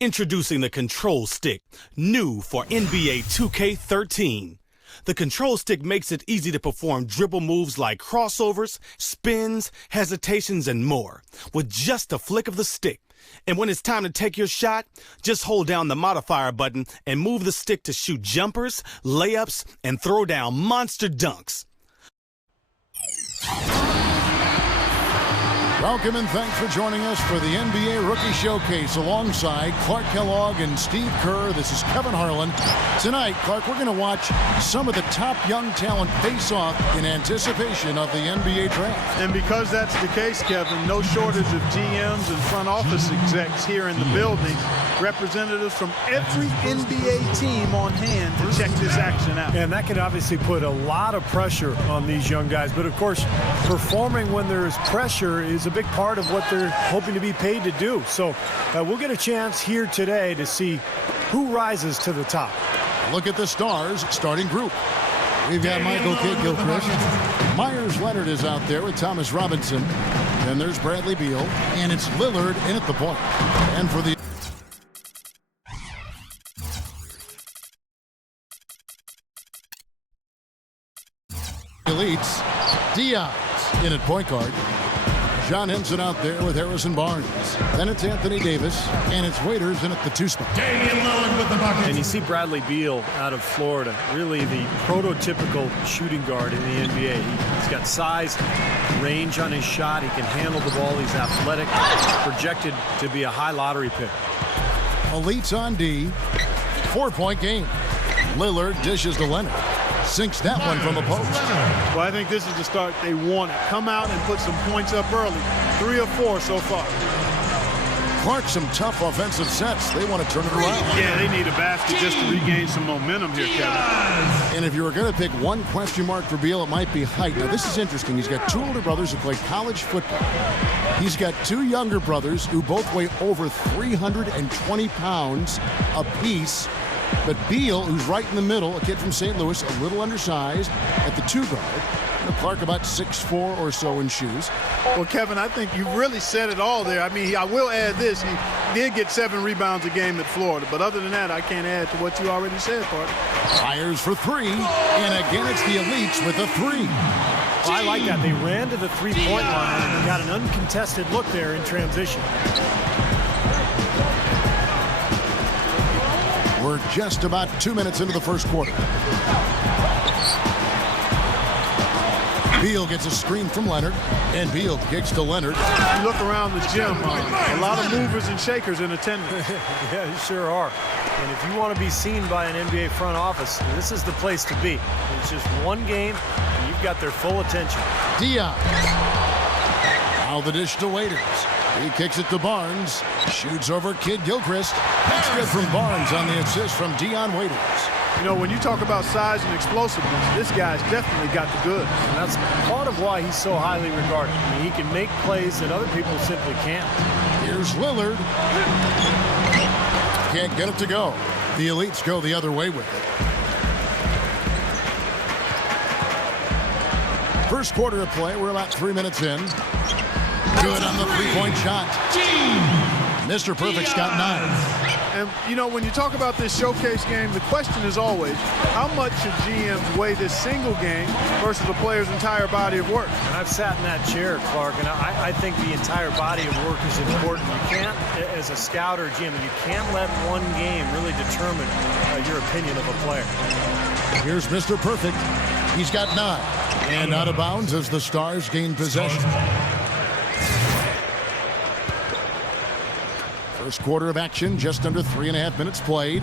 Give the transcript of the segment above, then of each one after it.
Introducing the Control Stick, new for NBA 2K13. The Control Stick makes it easy to perform dribble moves like crossovers, spins, hesitations, and more with just a flick of the stick. And when it's time to take your shot, just hold down the modifier button and move the stick to shoot jumpers, layups, and throw down monster dunks. Welcome and thanks for joining us for the NBA Rookie Showcase alongside Clark Kellogg and Steve Kerr. This is Kevin Harlan. Tonight, Clark, we're going to watch some of the top young talent face off in anticipation of the NBA draft. And because that's the case, Kevin, no shortage of GMs and front office execs here in the building. Representatives from every NBA team on hand to check this action out. And that can obviously put a lot of pressure on these young guys. But, of course, performing when there is pressure is a big part of what they're hoping to be paid to do. So we'll get a chance here today to see who rises to the top. Look at the Stars starting group. We've got Michael Kidd-Gilchrist. Myers Leonard is out there with Thomas Robinson. Then there's Bradley Beal. And it's Lillard in at the point. And for the elites, Diaz in at point guard. John Henson out there with Harrison Barnes. Then it's Anthony Davis, and it's Waiters in at the 2 spot. Damian Lillard with the bucket. And you see Bradley Beal out of Florida, really the prototypical shooting guard in the NBA. He's got size, range on his shot. He can handle the ball. He's athletic, projected to be a high lottery pick. Elites on D, 4-point game. Lillard dishes to Leonard. Sinks that one from the post. Well, I think this is the start they wanted. Come out and put some points up early. 3 or 4 so far. Clark, some tough offensive sets. They want to turn it around. Yeah, they need a basket just to regain some momentum here, Kevin. And if you were going to pick one question mark for Beal, it might be height. Now, this is interesting. He's got 2 older brothers who play college football. He's got 2 younger brothers who both weigh over 320 pounds apiece. But Beal, who's right in the middle, a kid from St. Louis, a little undersized at the 2 guard. Clark about 6'4" or so in shoes. Well, Kevin, I think you've really said it all there. I mean, I will add this. He did get 7 rebounds a game at Florida. But other than that, I can't add to what you already said, Clark. Fires for 3. And again, it's the elites with a 3. Well, I like that. They ran to the 3-point line and got an uncontested look there in transition. We're just about 2 minutes into the first quarter. Beal gets a screen from Leonard, and Beal kicks to Leonard. You look around the gym, a lot of movers and shakers in attendance. Yeah, you sure are. And if you want to be seen by an NBA front office, this is the place to be. It's just one game, and you've got their full attention. Diaz. Now the dish to Waiters. He kicks it to Barnes. Shoots over Kidd-Gilchrist. That's good from Barnes on the assist from Dion Waiters. You know, when you talk about size and explosiveness, this guy's definitely got the goods. And that's part of why he's so highly regarded. I mean, he can make plays that other people simply can't. Here's Lillard. Can't get it to go. The elites go the other way with it. First quarter of play. We're about 3 minutes in. Good on the 3-point shot. Mr. Perfect's got 9. And, you know, when you talk about this showcase game, the question is always, how much should GMs weigh this single game versus a player's entire body of work? And I've sat in that chair, Clark, and I think the entire body of work is important. You can't, as a scout or GM, you can't let one game really determine your opinion of a player. Here's Mr. Perfect. He's got 9. And out of bounds as the Stars gain possession. First quarter of action, just under 3.5 minutes played.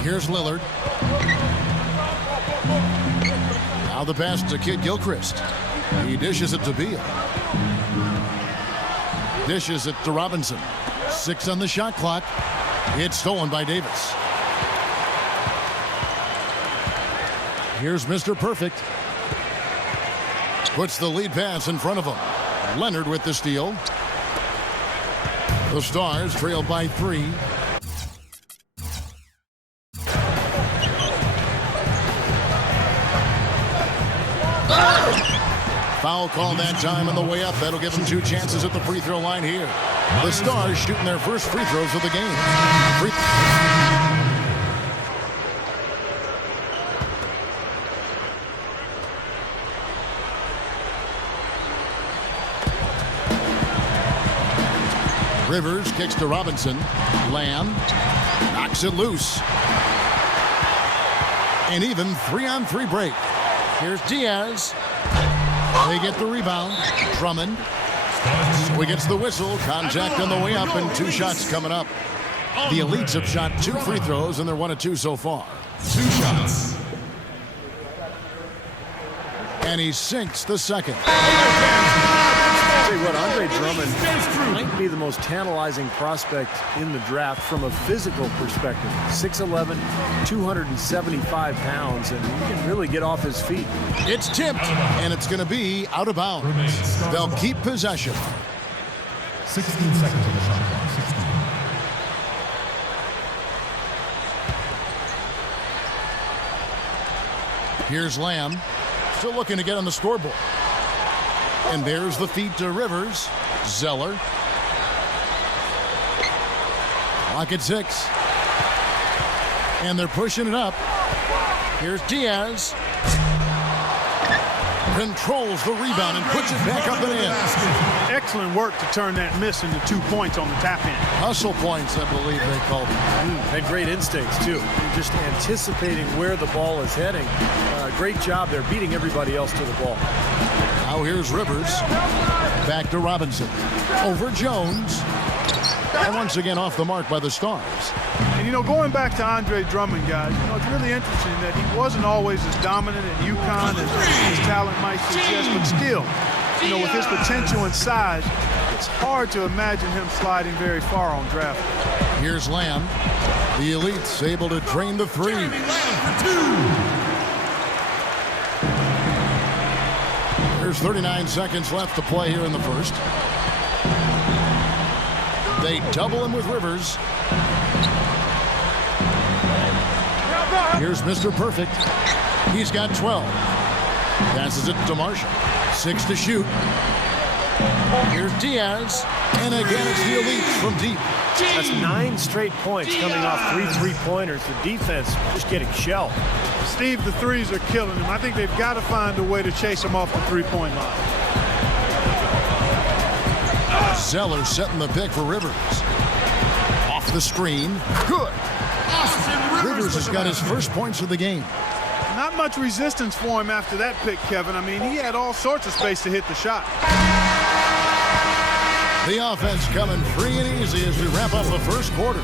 Here's Lillard. Now the pass to Kidd-Gilchrist. He dishes it to Beal. Dishes it to Robinson. 6 on the shot clock. It's stolen by Davis. Here's Mr. Perfect. Puts the lead pass in front of him. Leonard with the steal. The Stars trail by 3. Foul Foul called that time on the way up. That'll give them 2 chances at the free throw line here. The Stars shooting their first free throws of the game. Rivers kicks to Robinson. Lamb knocks it loose. An even 3-on-3 break. Here's Diaz. They get the rebound. Drummond. So he gets the whistle. Contact on the way up and 2 shots coming up. The Elites have shot 2 free throws and they're 1 of 2 so far. 2 shots. And he sinks the second. I'll tell you what, Andre Drummond might be the most tantalizing prospect in the draft from a physical perspective. 6'11", 275 pounds, and he can really get off his feet. It's tipped, and it's going to be out of bounds. They'll keep possession. 16 seconds on the shot clock. 16. Here's Lamb, still looking to get on the scoreboard. And there's the feed to Rivers. Zeller. Clock at 6. And they're pushing it up. Here's Diaz. Controls the rebound and puts it back up and in. Excellent work to turn that miss into 2 points on the tap-in. Hustle points, I believe they called it. Had great instincts, too. Just anticipating where the ball is heading. Great job there, beating everybody else to the ball. Now here's Rivers. Back to Robinson. Over Jones. And once again off the mark by the Stars. And, going back to Andre Drummond, guys, it's really interesting that he wasn't always as dominant at UConn as his talent might suggest, but still, with his potential and size, it's hard to imagine him sliding very far on draft. Here's Lamb. The Elites able to drain the 3. Jeremy Lamb for 2. There's 39 seconds left to play here in the first. They double him with Rivers. Here's Mr. Perfect. He's got 12. Passes it to Marshall. 6 to shoot. Here's Diaz. And again, it's the Elites from deep. That's 9 straight points coming off 3 three-pointers. The defense just getting shelled. Steve, the threes are killing him. I think they've got to find a way to chase him off the three-point line. Zeller setting the pick for Rivers. Off the screen. Good. Rivers has got his first points of the game. Not much resistance for him after that pick, Kevin. I mean, he had all sorts of space to hit the shot. The offense coming free and easy as we wrap up the first quarter.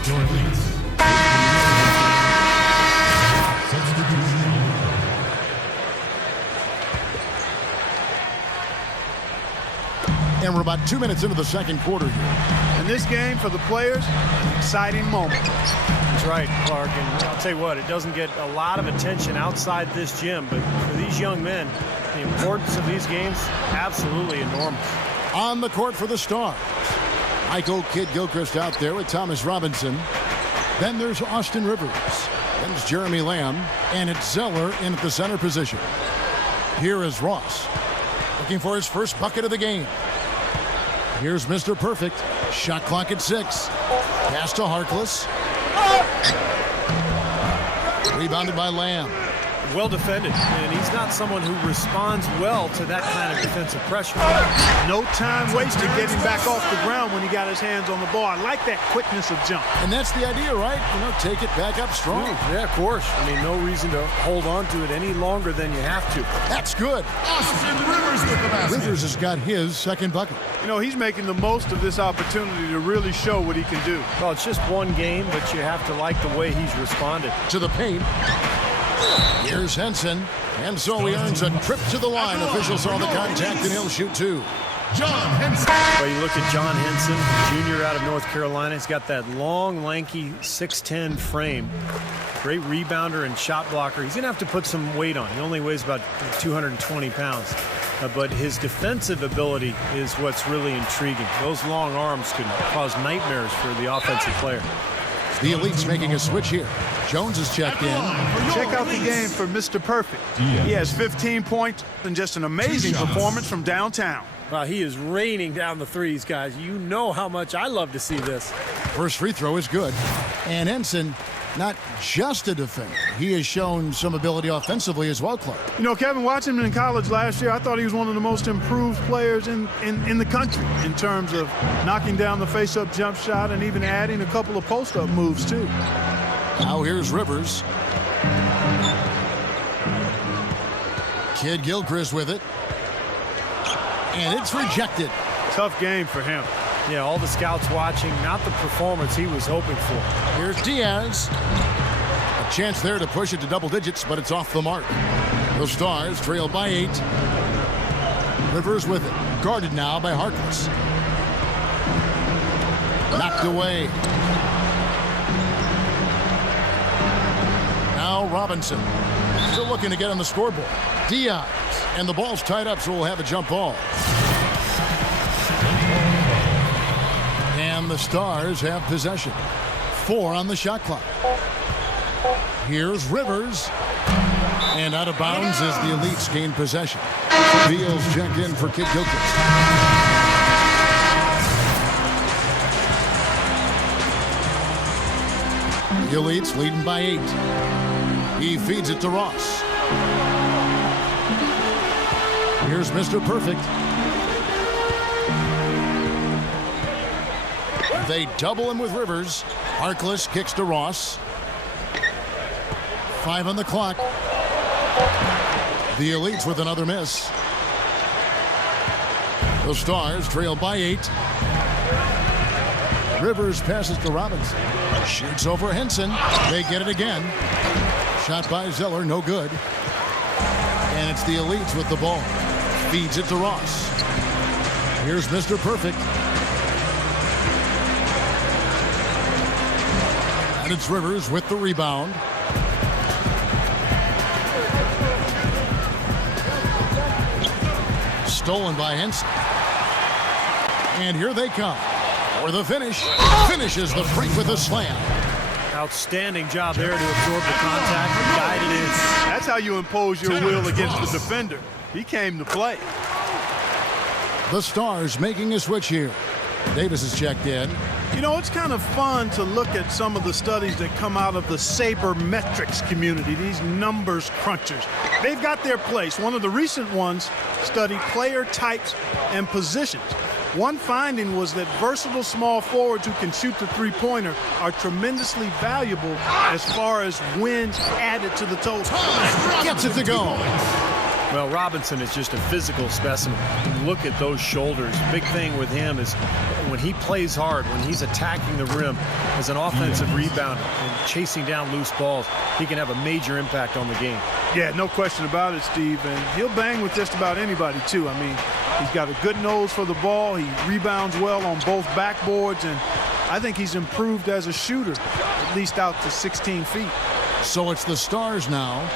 And we're about 2 minutes into the second quarter here. In this game, for the players, an exciting moment. That's right, Clark. And I'll tell you what, it doesn't get a lot of attention outside this gym, but for these young men, the importance of these games, absolutely enormous. On the court for the Stars. Michael Kidd-Gilchrist out there with Thomas Robinson. Then there's Austin Rivers. Then there's Jeremy Lamb. And it's Zeller in at the center position. Here is Ross. Looking for his first bucket of the game. Here's Mr. Perfect. Shot clock at 6. Pass to Harkless. Rebounded by Lamb. Well defended, and he's not someone who responds well to that kind of defensive pressure. No time wasted getting back off the ground when he got his hands on the ball. I like that quickness of jump. And that's the idea, right? Take it back up strong. Yeah, of course. I mean, no reason to hold on to it any longer than you have to. That's good. Austin Rivers with the basket. Rivers has got his second bucket. He's making the most of this opportunity to really show what he can do. Well, it's just one game, but you have to like the way he's responded. To the paint. Here's Henson. And so he earns a trip to the line. Officials saw the contact, and he'll shoot 2. John Henson. Well, you look at John Henson, junior out of North Carolina. He's got that long, lanky 6'10 frame. Great rebounder and shot blocker. He's going to have to put some weight on. He only weighs about 220 pounds. But his defensive ability is what's really intriguing. Those long arms can cause nightmares for the offensive player. The Elites making a switch here. Jones is checked in. Check out the game for Mr. Perfect. He has 15 points and just an amazing performance from downtown. He is raining down the threes, guys. You know how much I love to see this. First free throw is good. And Henson, not just a defender. He has shown some ability offensively as well, Clark. You know, Kevin, watching him in college last year, I thought he was one of the most improved players in the country in terms of knocking down the face-up jump shot and even adding a couple of post-up moves, too. Now here's Rivers. Kid Gilchrist with it. And it's rejected. Tough game for him. Yeah, all the scouts watching, not the performance he was hoping for. Here's Diaz. A chance there to push it to double digits, but it's off the mark. The Stars trail by 8. Rivers with it. Guarded now by Harkless. Knocked away. Now Robinson. Still looking to get on the scoreboard. Diaz. And the ball's tied up, so we'll have a jump ball. And the Stars have possession. 4 on the shot clock. Here's Rivers. And out of bounds as the Elites gain possession. Beals checked in for Kid Gilchrist. The Elites leading by 8. He feeds it to Ross. Here's Mr. Perfect. They double him with Rivers. Harkless kicks to Ross. 5 on the clock. The Elites with another miss. The Stars trail by 8. Rivers passes to Robinson. Shoots over Henson. They get it again. Shot by Zeller, no good. And it's the Elites with the ball. Feeds it to Ross. Here's Mr. Perfect. And it's Rivers with the rebound. Stolen by Henson. And here they come. For the finish. Finishes the break with a slam. Outstanding job there to absorb the contact and guide it in. That's how you impose your will against the defender. He came to play. The Stars making a switch here. Davis is checked in. You know, it's kind of fun to look at some of the studies that come out of the sabermetrics community, these numbers crunchers. They've got their place. One of the recent ones studied player types and positions. One finding was that versatile small forwards who can shoot the three-pointer are tremendously valuable as far as wins added to the total. Gets it to go. Well, Robinson is just a physical specimen. Look at those shoulders. Big thing with him is when he plays hard, when he's attacking the rim as an offensive rebounder and chasing down loose balls, he can have a major impact on the game. Yeah, no question about it, Steve. And he'll bang with just about anybody, too. I mean, he's got a good nose for the ball. He rebounds well on both backboards. And I think he's improved as a shooter, at least out to 16 feet. So it's the Stars now.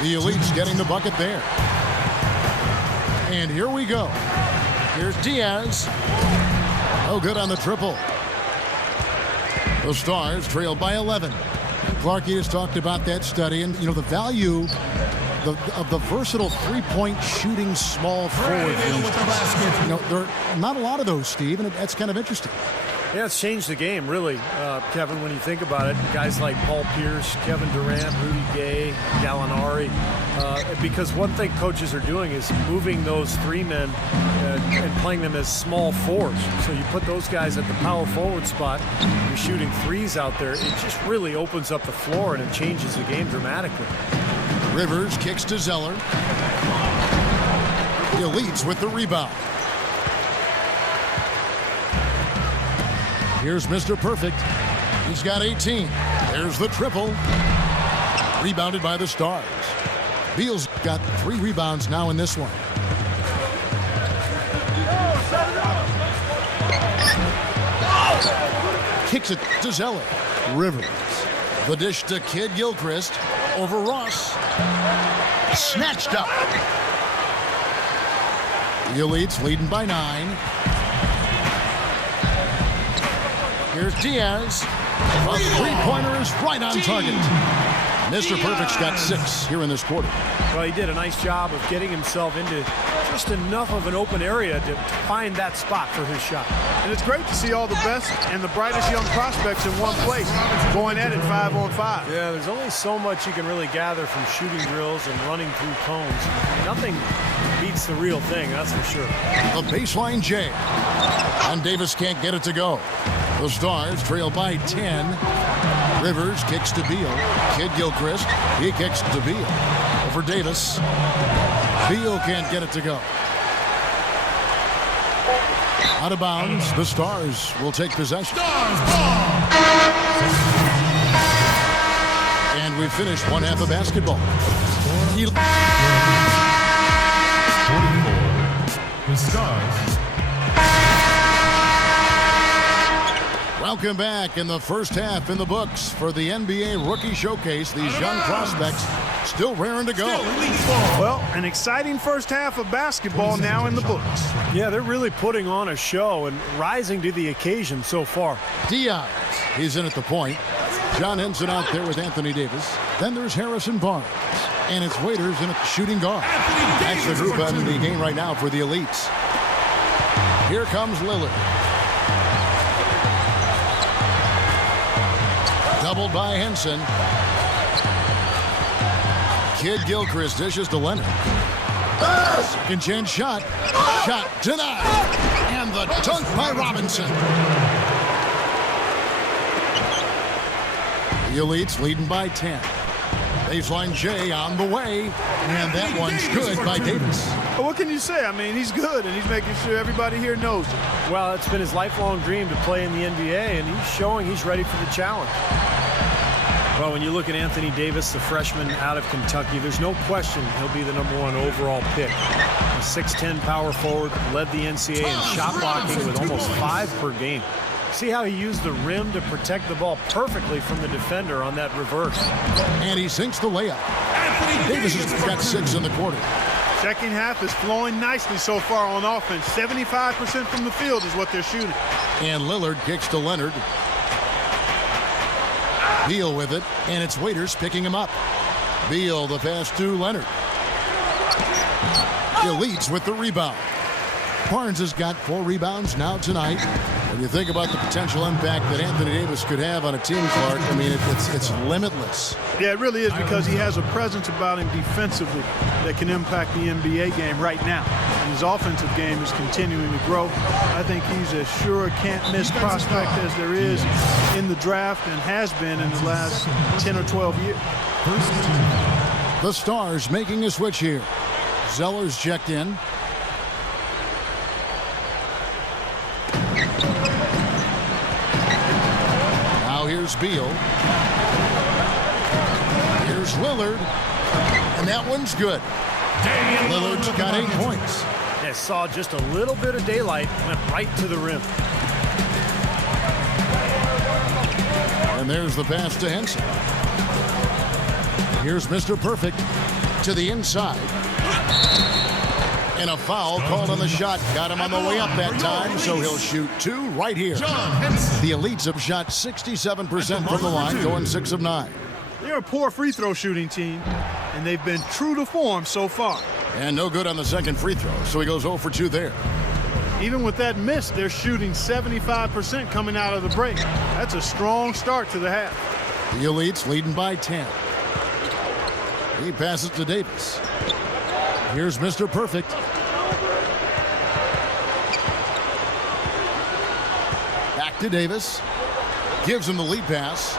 The Elites getting the bucket there. And here we go. Here's Diaz. Oh, good on the triple. The Stars trail by 11. Clarkie has talked about that study and, you know, the value of the versatile three-point shooting small forward. You know, there are not a lot of those, Steve, and that's kind of interesting. Yeah, it's changed the game, really, Kevin, when you think about it. Guys like Paul Pierce, Kevin Durant, Rudy Gay, Gallinari. Because one thing coaches are doing is moving those three men and playing them as small fours. So you put those guys at the power forward spot, you're shooting threes out there. It just really opens up the floor and it changes the game dramatically. Rivers kicks to Zeller. The Elites with the rebound. Here's Mr. Perfect. He's got 18. There's the triple. Rebounded by the Stars. Beals got 3 rebounds now in this one. Kicks it to Zeller. Rivers. The dish to Kid Gilchrist. Over Ross. Snatched up. The Elites leading by 9. Here's Diaz. A three-pointer is right on target. Mr. Perfect's got 6 here in this quarter. Well, he did a nice job of getting himself into just enough of an open area to find that spot for his shot. And it's great to see all the best and the brightest young prospects in one place going at it 5-on-5. Yeah, there's only so much you can really gather from shooting drills and running through cones. Nothing beats the real thing, that's for sure. The baseline J. And Davis can't get it to go. The Stars trail by 10. Rivers kicks to Beal. Kid Gilchrist, he kicks to Beal. Over Davis. Beal can't get it to go. Out of bounds, the Stars will take possession. And we finished one half of basketball. 44. The Stars. Welcome back in the first half in the books for the NBA Rookie Showcase. These young prospects still raring to go. Well, an exciting first half of basketball now in the books. Yeah, they're really putting on a show and rising to the occasion so far. Diaz, he's in at the point. John Henson out there with Anthony Davis. Then there's Harrison Barnes. And it's Waiters in at the shooting guard. That's the group in the game right now for the elites. Here comes Lillard. Doubled by Henson. Kid Gilchrist dishes to Leonard. Second chance shot. Shot denied. And the dunk by Robinson. The elites leading by 10. Baseline J on the way. And that one's good by Davis. Well, what can you say? I mean, he's good, and he's making sure everybody here knows it. Well, it's been his lifelong dream to play in the NBA, and he's showing he's ready for the challenge. Well, when you look at Anthony Davis, the freshman out of Kentucky, there's no question he'll be the #1 overall pick. A 6'10" power forward, led the NCAA in shot blocking with almost 5 per game. See how he used the rim to protect the ball perfectly from the defender on that reverse. And he sinks the layup. Davis has got 6 in the quarter. Second half is flowing nicely so far on offense. 75% from the field is what they're shooting. And Lillard kicks to Leonard. Beal with it, and it's Waiters picking him up. Beal, the pass to Leonard. Elites with the rebound. Barnes has got 4 rebounds now tonight. When you think about the potential impact that Anthony Davis could have on a team, Clark, I mean, it's limitless. Yeah, it really is, because he has a presence about him defensively that can impact the NBA game right now. And his offensive game is continuing to grow. I think he's a sure can't-miss prospect as there is in the draft and has been in the last 10 or 12 years. The Stars making a switch here. Zeller's checked in. Now here's Beal. Here's Lillard. And that one's good. Lillard's got 8 points. Yeah, saw just a little bit of daylight, went right to the rim. And there's the pass to Henson. Here's Mr. Perfect to the inside. And a foul called on the shot. Got him on the way up that time, so he'll shoot 2 right here. The elites have shot 67% from the line, going 6 of 9. They're a poor free throw shooting team, and they've been true to form so far. And no good on the second free throw, so he goes 0 for 2 there. Even with that miss, they're shooting 75% coming out of the break. That's a strong start to the half. The elites leading by 10. He passes to Davis. Here's Mr. Perfect. Back to Davis. Gives him the lead pass.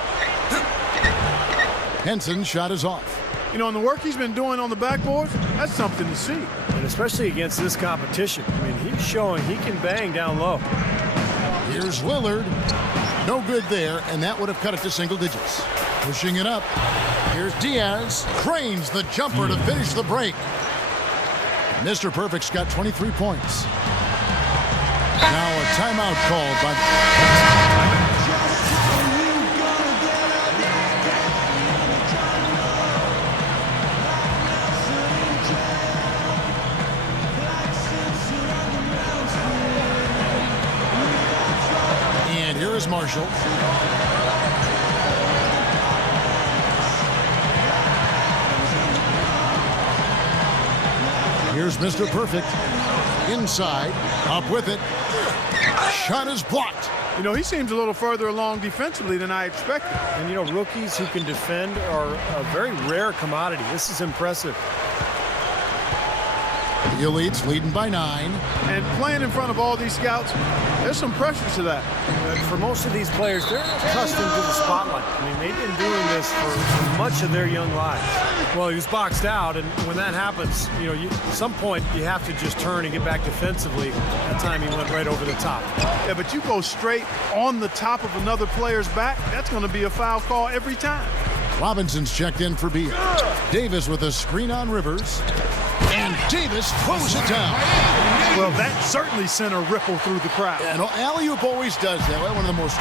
Henson's shot is off. You know, and the work he's been doing on the backboard, that's something to see. And especially against this competition. I mean, he's showing he can bang down low. Here's Lillard. No good there, and that would have cut it to single digits. Pushing it up. Here's Diaz. Cranes the jumper to finish the break. Mr. Perfect's got 23 points. Now a timeout called by... And here is Marshall. Here's Mr. Perfect. Inside. Up with it. Shot is blocked. You know, he seems a little further along defensively than I expected. And, you know, rookies who can defend are a very rare commodity. This is impressive. The Elites leading by 9. And playing in front of all these scouts, there's some pressure to that. For most of these players, they're accustomed to the spotlight. I mean, they've been doing this for much of their young lives. Well, he was boxed out, and when that happens, you know, at some point you have to just turn and get back defensively. That time he went right over the top. Yeah, but you go straight on the top of another player's back, that's going to be a foul call every time. Robinson's checked in for Beal. Davis with a screen on Rivers. And Davis throws it down. Well, that certainly sent a ripple through the crowd. And alley-oop always does that. One of the most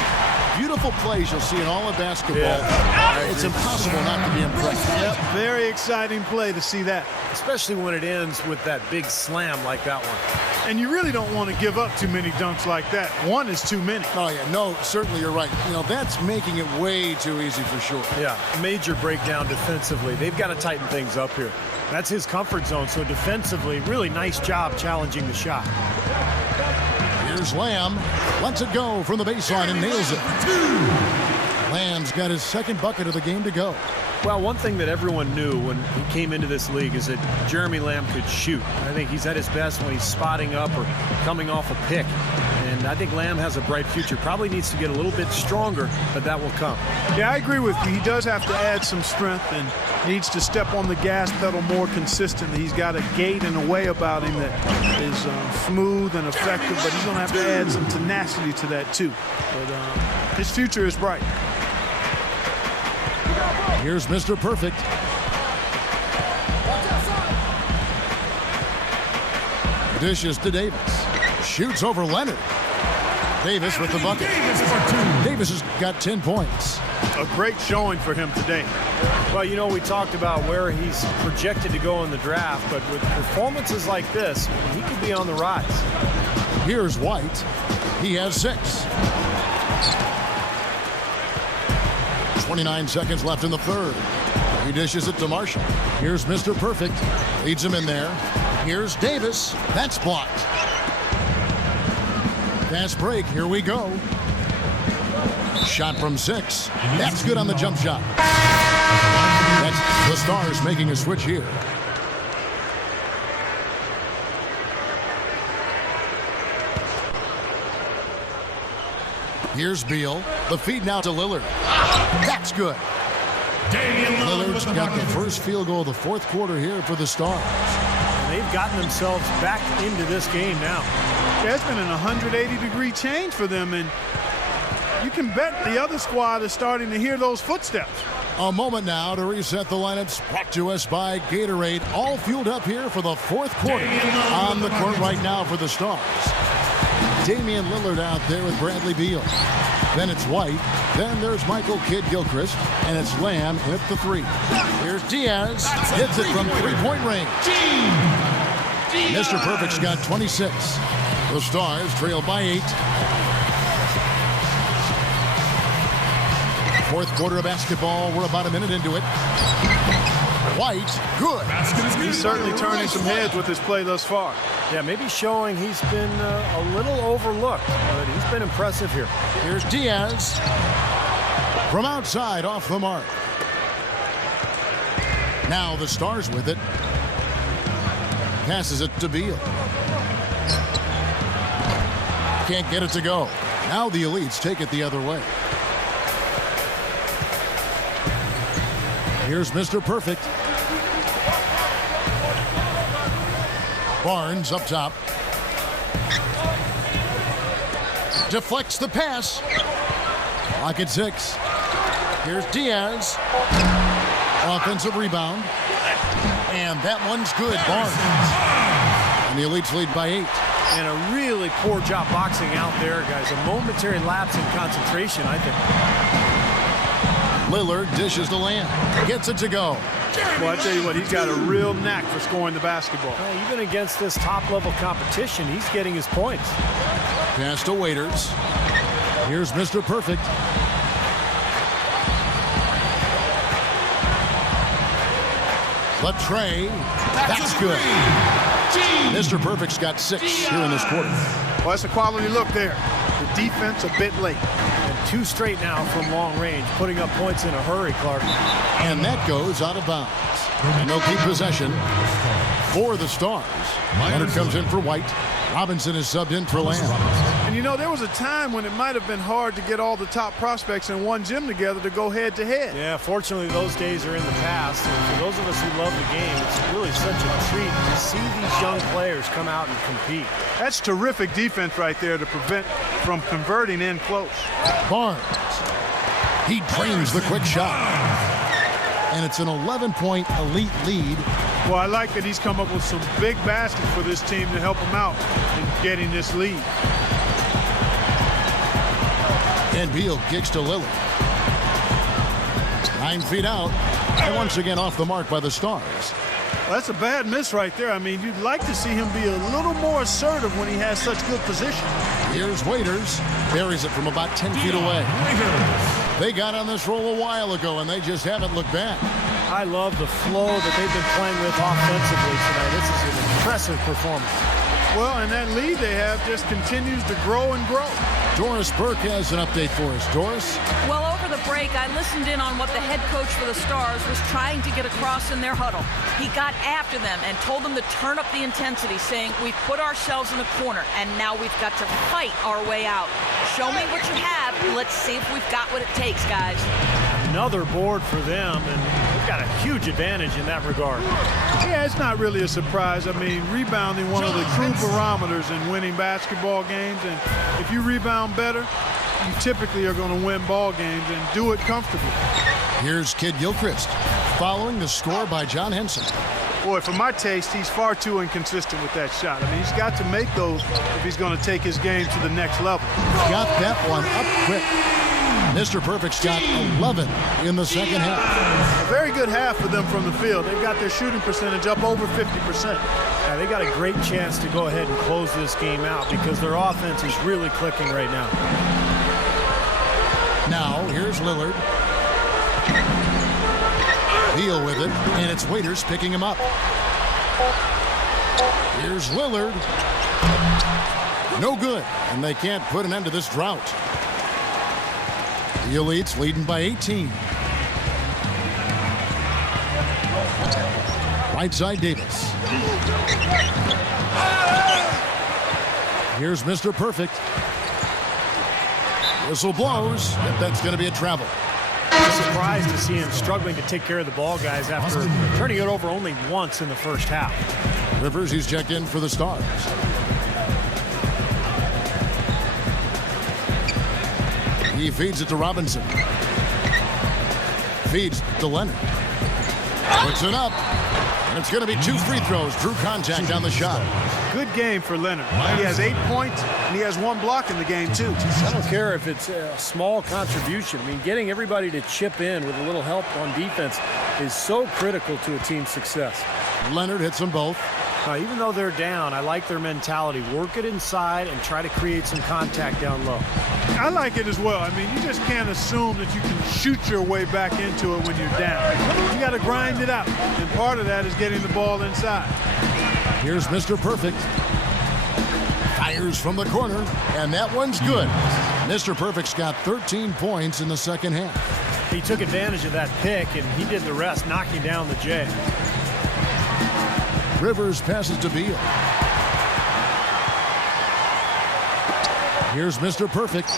beautiful plays you'll see in all of basketball. Yeah. It's impossible not to be impressed. Yep, very exciting play to see that. Especially when it ends with that big slam like that one. And you really don't want to give up too many dunks like that. One is too many. Oh, yeah, no, certainly you're right. You know, that's making it way too easy for sure. Yeah, major breakdown defensively. They've got to tighten things up here. That's his comfort zone, so defensively, really nice job challenging the shot. Here's Lamb. Lets it go from the baseline and nails it. Lamb's got his second bucket of the game to go. Well, one thing that everyone knew when he came into this league is that Jeremy Lamb could shoot. I think he's at his best when he's spotting up or coming off a pick. And I think Lamb has a bright future. Probably needs to get a little bit stronger, but that will come. Yeah, I agree with you. He does have to add some strength and needs to step on the gas pedal more consistently. He's got a gait and a way about him that is smooth and effective, but he's going to have to add some tenacity to that too. But his future is bright. Here's Mr. Perfect. Dishes to Davis. Shoots over Leonard. Davis with the bucket. Davis has got 10 points. A great showing for him today. Well, you know, we talked about where he's projected to go in the draft, but with performances like this, he could be on the rise. Here's White. He has 6. 29 seconds left in the third. He dishes it to Marshall. Here's Mr. Perfect. Leads him in there. Here's Davis. That's blocked. Fast break. Here we go. Shot from 6. That's good on the jump shot. That's the Stars making a switch here. Here's Beal. The feed now to Lillard. That's good. Lillard's got the first field goal of the fourth quarter here for the Stars. And they've gotten themselves back into this game now. Yeah, it's been an 180-degree change for them, and you can bet the other squad is starting to hear those footsteps. A moment now to reset the lineups. Brought to us by Gatorade. All fueled up here for the fourth quarter. On the court right now for the Stars. Damian Lillard out there with Bradley Beal. Then it's White. Then there's Michael Kidd-Gilchrist. And it's Lamb hit the 3. Here's Diaz. Hits it from three-point range. Mr. Perfect's got 26. The Stars trail by 8. Fourth quarter of basketball. We're about a minute into it. White, good. He's certainly turning some heads with his play thus far. Yeah, maybe showing he's been a little overlooked, but he's been impressive here. Here's Diaz. From outside, off the mark. Now the Stars with it. Passes it to Beal. Can't get it to go. Now the Elites take it the other way. Here's Mr. Perfect. Barnes up top. Deflects the pass. Lock at 6. Here's Diaz. Offensive rebound. And that one's good. Barnes. And the Elites lead by 8. And a really poor job boxing out there, guys. A momentary lapse in concentration, I think. Lillard dishes to Lamb. Gets it to go. Well, I tell you what, he's got a real knack for scoring the basketball. Even against this top-level competition, he's getting his points. Pass to Waiters. Here's Mr. Perfect. Latrey, that's good. Mr. Perfect's got 6 here in this quarter. Well, that's a quality look there. The defense a bit late. And 2 straight now from long range, putting up points in a hurry, Clark. And that goes out of bounds. And they'll keep possession for the Stars. Leonard comes in for White. Robinson is subbed in for Lamb. And you know, there was a time when it might have been hard to get all the top prospects in one gym together to go head-to-head. Yeah, fortunately, those days are in the past. And for those of us who love the game, it's really such a treat to see these young players come out and compete. That's terrific defense right there to prevent from converting in close. Barnes. He drains the quick shot. And it's an 11-point elite lead. Well, I like that he's come up with some big baskets for this team to help him out in getting this lead. And Beal kicks to Lillard. 9 feet out. And once again off the mark by the Stars. Well, that's a bad miss right there. I mean, you'd like to see him be a little more assertive when he has such good position. Here's Waiters. Buries it from about 10 feet away. They got on this roll a while ago, and they just haven't looked back. I love the flow that they've been playing with offensively tonight. This is an impressive performance. Well, and that lead they have just continues to grow and grow. Doris Burke has an update for us. Doris? Well, over the break, I listened in on what the head coach for the Stars was trying to get across in their huddle. He got after them and told them to turn up the intensity, saying, we've put ourselves in a corner, and now we've got to fight our way out. Show me what you have. Let's see if we've got what it takes, guys. Another board for them, and they've got a huge advantage in that regard. Yeah, it's not really a surprise. I mean, rebounding one of the true barometers in winning basketball games, and if you rebound better, you typically are going to win ball games and do it comfortably. Here's Kid Gilchrist following the score by John Henson. Boy, for my taste, he's far too inconsistent with that shot. I mean, he's got to make those if he's going to take his game to the next level. Got that one up quick. Mr. Perfect's got 11 in the second half. A very good half for them from the field. They've got their shooting percentage up over 50%. Yeah, they got a great chance to go ahead and close this game out because their offense is really clicking right now. Now, here's Lillard. Beal with it, and it's Waiters picking him up. Here's Lillard. No good, and they can't put an end to this drought. The Elites leading by 18. Right side Davis. Here's Mr. Perfect. Whistle blows. Yep, that's going to be a travel. Surprised to see him struggling to take care of the ball, guys, after turning it over only once in the first half. Rivers, he's checked in for the Stars. He feeds it to Robinson. Feeds to Leonard. Puts it up. And it's going to be 2 free throws. Drew contact on the shot. Good game for Leonard. He has 8 points, and he has 1 block in the game, too. I don't care if it's a small contribution. I mean, getting everybody to chip in with a little help on defense is so critical to a team's success. Leonard hits them both. Even though they're down, I like their mentality. Work it inside and try to create some contact down low. I like it as well. I mean, you just can't assume that you can shoot your way back into it when you're down. You got to grind it out, and part of that is getting the ball inside. Here's Mr. Perfect. Fires from the corner, and that one's good. Mr. Perfect's got 13 points in the second half. He took advantage of that pick, and he did the rest, knocking down the J. Rivers passes to Beal. Here's Mr. Perfect.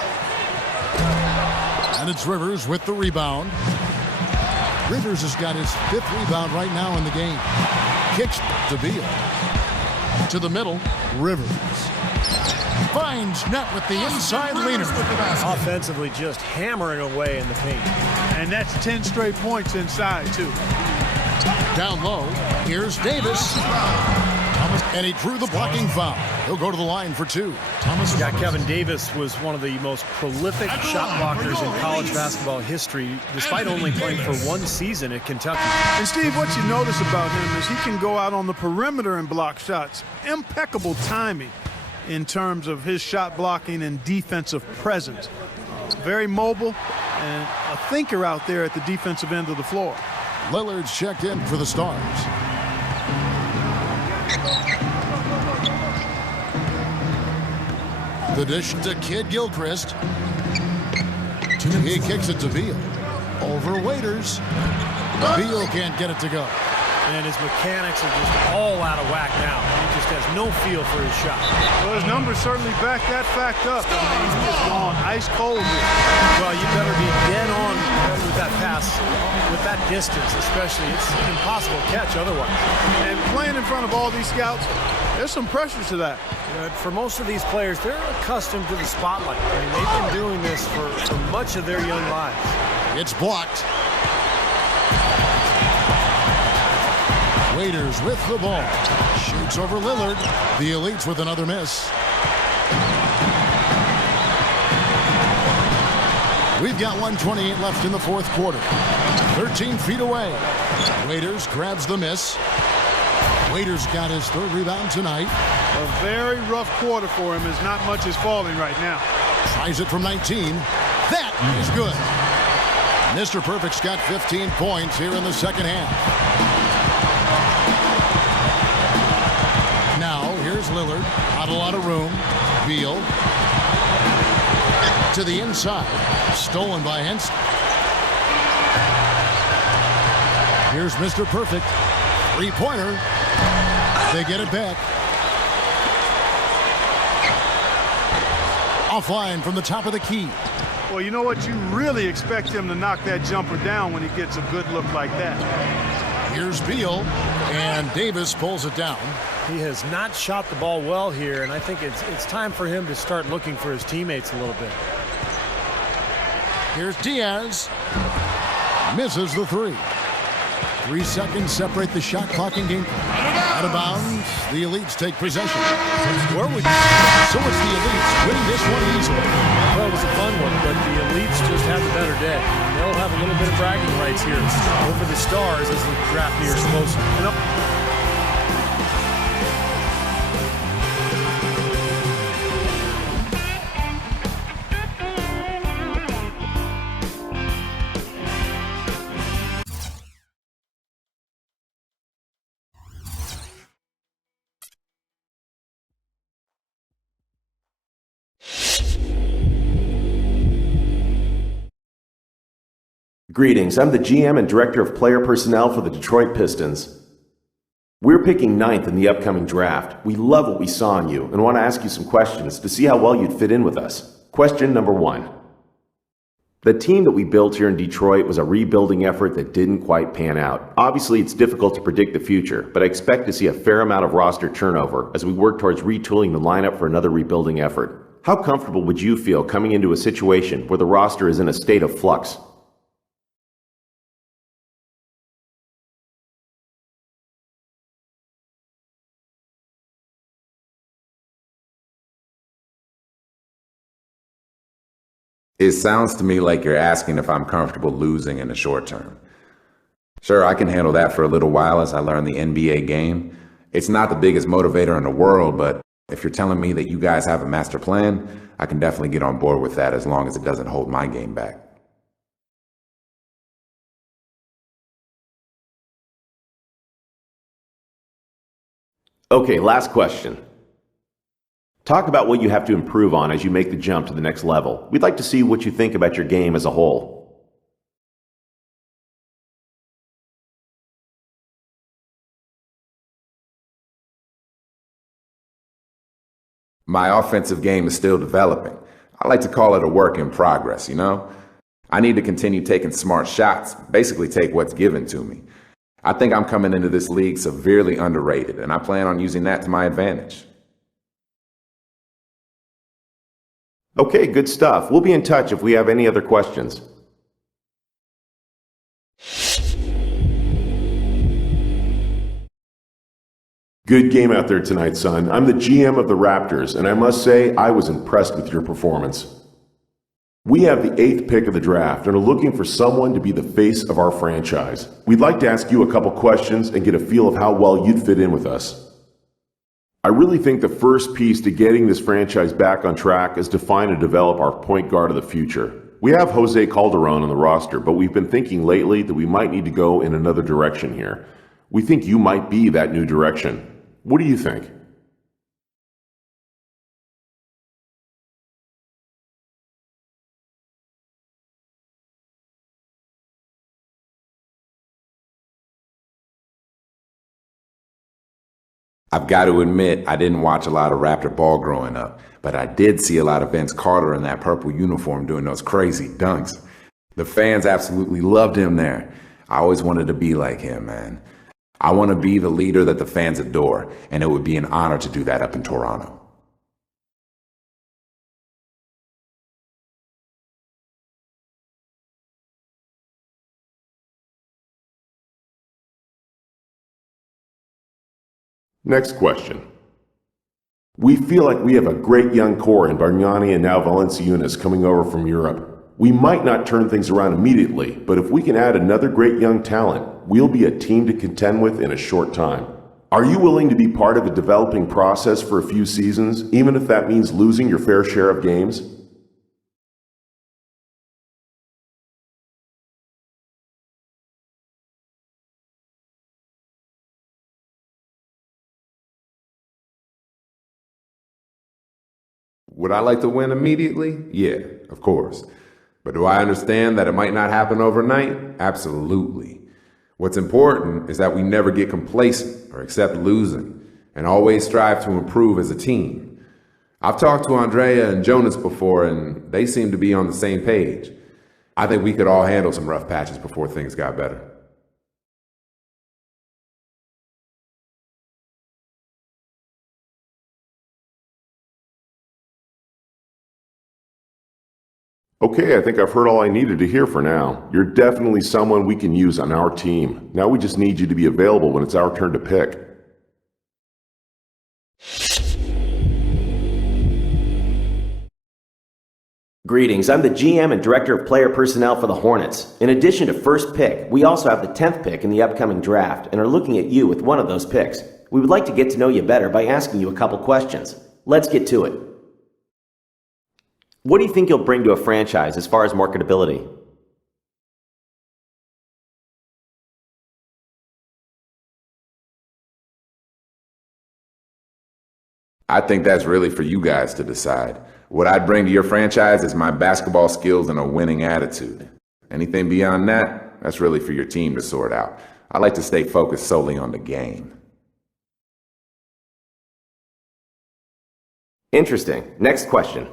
And it's Rivers with the rebound. Rivers has got his 5th rebound right now in the game. Kicks to Beal. To the middle, Rivers. Finds net with the inside leaner. Offensively just hammering away in the paint. And that's 10 straight points inside, too. Down low, here's Davis. And he drew the blocking foul. He'll go to the line for 2. Yeah, Kevin Davis was one of the most prolific shot blockers in college basketball history, despite only playing for 1 season at Kentucky. And Steve, what you notice about him is he can go out on the perimeter and block shots. Impeccable timing in terms of his shot blocking and defensive presence. Very mobile and a thinker out there at the defensive end of the floor. Lillard's checked in for the Stars. The dish to Kid Gilchrist. He kicks it to Beal. Over Waiters. Beal can't get it to go. And his mechanics are just all out of whack now. He just has no feel for his shot. Well, his numbers certainly back that fact up. I mean, he's just gone ice cold here. Well, you better be dead on with that pass, with that distance especially. It's an impossible catch otherwise. And playing in front of all these scouts, there's some pressure to that. For most of these players, they're accustomed to the spotlight. I mean, they've been doing this for much of their young lives. It's blocked. Waiters with the ball. Shoots over Lillard. The Elites with another miss. We've got 1:28 left in the fourth quarter. 13 feet away. Waiters grabs the miss. Waiters got his third rebound tonight. A very rough quarter for him as not much is falling right now. Tries it from 19. That is good. Mr. Perfect's got 15 points here in the second half. Here's Lillard, not a lot of room. Beal to the inside, stolen by Henson. Here's Mr. Perfect, three-pointer. They get it back. Offline from the top of the key. Well, you know what? You really expect him to knock that jumper down when he gets a good look like that. Here's Beal, and Davis pulls it down. He has not shot the ball well here, and I think it's time for him to start looking for his teammates a little bit. Here's Diaz. Misses the three. 3 seconds separate the shot clock and game. Out of bounds, the Elites take possession. Where would So it's the Elites winning this one easily. Well, it was a fun one, but the Elites just had the better day. They'll have a little bit of bragging rights here over the Stars as the draft nears closer. Greetings, I'm the GM and Director of Player Personnel for the Detroit Pistons. We're picking 9th in the upcoming draft. We love what we saw in you and want to ask you some questions to see how well you'd fit in with us. Question number 1. The team that we built here in Detroit was a rebuilding effort that didn't quite pan out. Obviously, it's difficult to predict the future, but I expect to see a fair amount of roster turnover as we work towards retooling the lineup for another rebuilding effort. How comfortable would you feel coming into a situation where the roster is in a state of flux? It sounds to me like you're asking if I'm comfortable losing in the short term. Sure, I can handle that for a little while as I learn the NBA game. It's not the biggest motivator in the world, but if you're telling me that you guys have a master plan, I can definitely get on board with that as long as it doesn't hold my game back. Okay, last question. Talk about what you have to improve on as you make the jump to the next level. We'd like to see what you think about your game as a whole. My offensive game is still developing. I like to call it a work in progress, you know? I need to continue taking smart shots, basically take what's given to me. I think I'm coming into this league severely underrated, and I plan on using that to my advantage. Okay, good stuff. We'll be in touch if we have any other questions. Good game out there tonight, son. I'm the GM of the Raptors, and I must say I was impressed with your performance. We have the 8th pick of the draft and are looking for someone to be the face of our franchise. We'd like to ask you a couple questions and get a feel of how well you'd fit in with us. I really think the first piece to getting this franchise back on track is to find and develop our point guard of the future. We have Jose Calderon on the roster, but we've been thinking lately that we might need to go in another direction here. We think you might be that new direction. What do you think? I've got to admit, I didn't watch a lot of Raptor ball growing up, but I did see a lot of Vince Carter in that purple uniform doing those crazy dunks. The fans absolutely loved him there. I always wanted to be like him, man. I want to be the leader that the fans adore, and it would be an honor to do that up in Toronto. Next question. We feel like we have a great young core in Bargnani and now Valanciunas coming over from Europe. We might not turn things around immediately, but if we can add another great young talent, we'll be a team to contend with in a short time. Are you willing to be part of a developing process for a few seasons, even if that means losing your fair share of games? Would I like to win immediately? Yeah, of course. But do I understand that it might not happen overnight? Absolutely. What's important is that we never get complacent or accept losing, and always strive to improve as a team. I've talked to Andrea and Jonas before, and they seem to be on the same page. I think we could all handle some rough patches before things got better. Okay, I think I've heard all I needed to hear for now. You're definitely someone we can use on our team. Now we just need you to be available when it's our turn to pick. Greetings, I'm the GM and Director of Player Personnel for the Hornets. In addition to first pick, we also have the 10th pick in the upcoming draft and are looking at you with one of those picks. We would like to get to know you better by asking you a couple questions. Let's get to it. What do you think you'll bring to a franchise as far as marketability? I think that's really for you guys to decide. What I'd bring to your franchise is my basketball skills and a winning attitude. Anything beyond that, that's really for your team to sort out. I like to stay focused solely on the game. Interesting. Next question.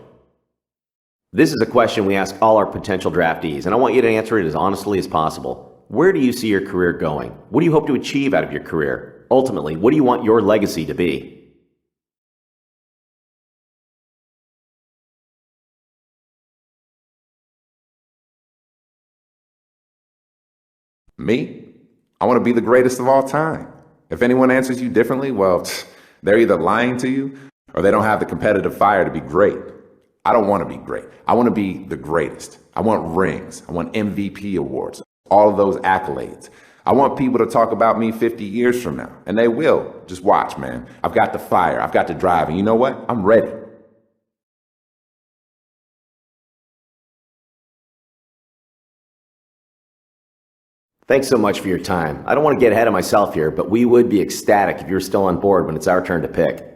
This is a question we ask all our potential draftees, and I want you to answer it as honestly as possible. Where do you see your career going? What do you hope to achieve out of your career? Ultimately, what do you want your legacy to be? Me? I want to be the greatest of all time. If anyone answers you differently, well, they're either lying to you or they don't have the competitive fire to be great. I don't want to be great. I want to be the greatest. I want rings. I want MVP awards. All of those accolades. I want people to talk about me 50 years from now. And they will. Just watch, man. I've got the fire. I've got the drive. And you know what? I'm ready. Thanks so much for your time. I don't want to get ahead of myself here, but we would be ecstatic if you're still on board when it's our turn to pick.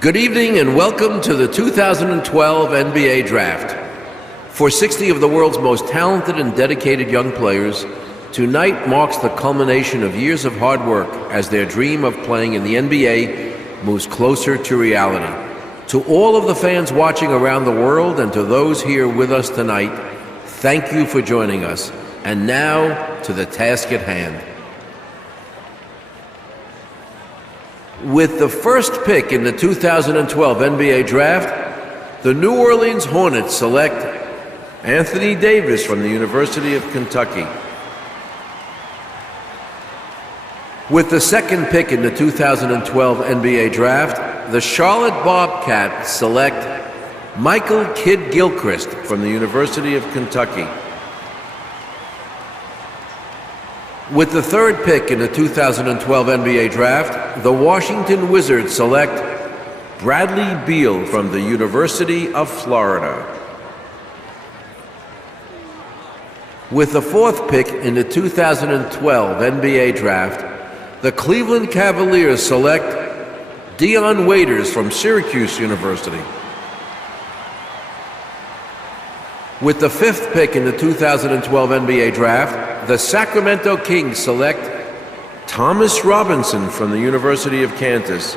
Good evening and welcome to the 2012 NBA Draft. For 60 of the world's most talented and dedicated young players, tonight marks the culmination of years of hard work as their dream of playing in the NBA moves closer to reality. To all of the fans watching around the world and to those here with us tonight, thank you for joining us. And now to the task at hand. With the first pick in the 2012 NBA Draft, the New Orleans Hornets select Anthony Davis from the University of Kentucky. With the second pick in the 2012 NBA Draft, the Charlotte Bobcats select Michael Kidd-Gilchrist from the University of Kentucky. With the third pick in the 2012 NBA Draft, the Washington Wizards select Bradley Beal from the University of Florida. With the fourth pick in the 2012 NBA Draft, the Cleveland Cavaliers select Dion Waiters from Syracuse University. With the fifth pick in the 2012 NBA Draft, the Sacramento Kings select Thomas Robinson from the University of Kansas.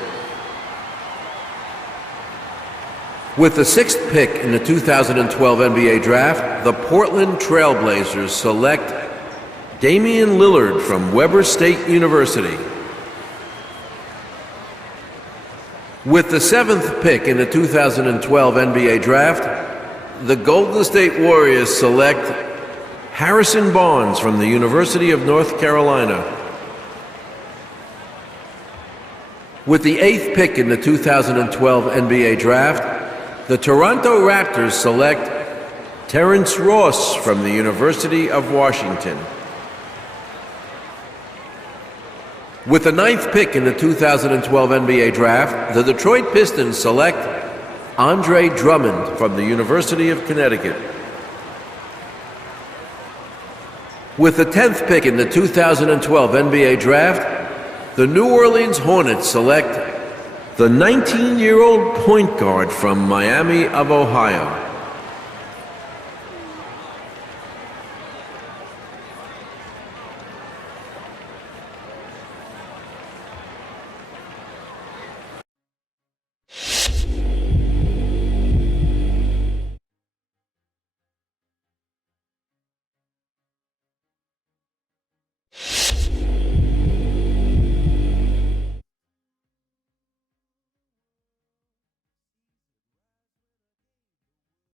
With the sixth pick in the 2012 NBA Draft, the Portland Trail Blazers select Damian Lillard from Weber State University. With the seventh pick in the 2012 NBA Draft, the Golden State Warriors select Harrison Barnes from the University of North Carolina. With the eighth pick in the 2012 NBA Draft, the Toronto Raptors select Terrence Ross from the University of Washington. With the ninth pick in the 2012 NBA Draft, the Detroit Pistons select Andre Drummond from the University of Connecticut. With the 10th pick in the 2012 NBA Draft, the New Orleans Hornets select the 19-year-old point guard from Miami of Ohio.